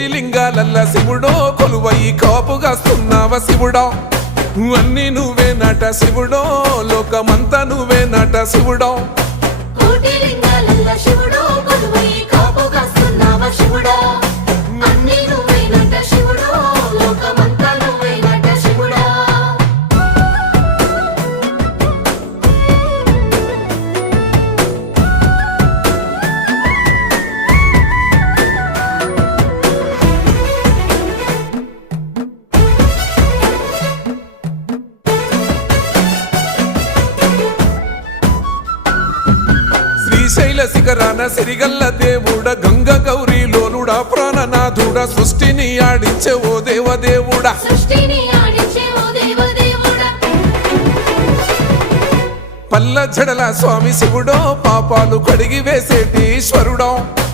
కోటి లింగాలల్ల శివుడో కొలువయి కాపుగాస్తున్నావ శివుడా అన్ని నువ్వే నట శివుడో లోకమంతా నువ్వే నట శివుడో కోటి లింగాలల్ల శివుడో కొలువయి కాపుగాస్తున్నావ శివుడా అన్ని నువ్వే నట శివుడో లోకమంతా నువ్వే నట శివుడా శ్రీశైల శిఖరాన సిరిగల్ల దేవుడ గంగ గౌరీ లోలుడా ప్రాణనాథుడ సృష్టిని ఆడించే ఓ దేవదేవుడా సృష్టిని ఆడించే ఓ దేవదేవుడా పల్ల జడల స్వామి శివుడో పాపాలు కడిగి వేసేటి ఈశ్వరుడో